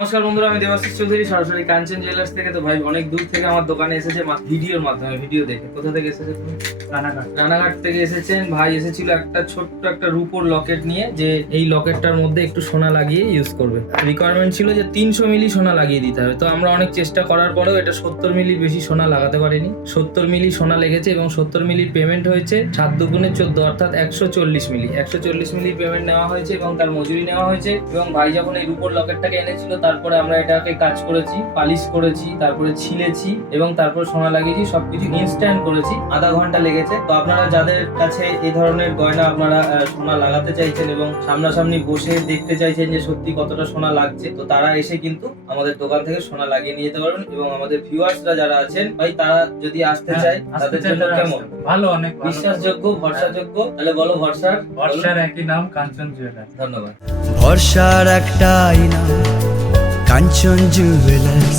নমস্কার বন্ধুরা, আমি দেবাশিস চৌধুরী সরাসরি কাঞ্চন জুয়েলার্স থেকে। তো ভাই অনেক দূর থেকে আমার দোকানে এসেছে ভিডিওর মাধ্যমে, ভিডিও দেখে। কোথা থেকে এসেছে তুমি? রানাঘাট থেকে এসেছেন। ভাই এসেছিল একটা ছোট্ট একটা রূপোর লকেট নিয়ে, যে এই লকেটটার মধ্যে একটু সোনা লাগিয়ে ইউজ করবে। রিকোয়ারমেন্ট ছিল যে 300 মিলি সোনা লাগিয়ে দিতে হবে। তো আমরা অনেক চেষ্টা করার পরেও এটা 70 মিলির বেশি সোনা লাগাতে পারিনি। 70 মিলি সোনা লেগেছে এবং 70 মিলির পেমেন্ট হয়েছে 7 দুগুণে 14, অর্থাৎ 140 মিলি। 140 মিলির পেমেন্ট নেওয়া হয়েছে এবং তার মজুরি নেওয়া হয়েছে। এবং ভাই যখন এই রূপোর লকেটটাকে এনেছিল, তারপরে আমরা এটাকে কাজ করেছি, পালিশ করেছি, তারপরে ছিলেছি এবং তারপর সোনা লাগিয়েছি। সবকিছু ইনস্ট্যান্ট করেছি, আধা ঘন্টা লেগেছে। তো আপনারা যাদের কাছে এই ধরনের গয়না আপনারা সোনা লাগাতে চাইছেন এবং সামনাসামনি বসে দেখতে চাইছেন যে সত্যি কতটা সোনা লাগছে, তো তারা এসে কিন্তু আমাদের দোকান থেকে সোনা লাগিয়ে নিয়ে যেতে পারবেন। এবং আমাদের ভিউয়ার্সরা যারা আছেন ভাই, তারা যদি আসতে চায় তাদের জন্য কেমন? ভালো, অনেক বিশ্বাসযোগ্য, ভরসাযোগ্য। তাহলে বলো ভরসার একই নাম কাঞ্চন জুয়েলার্স। ধন্যবাদ। ভরসার একটাই নাম কাঞ্চন জুয়েলার্স।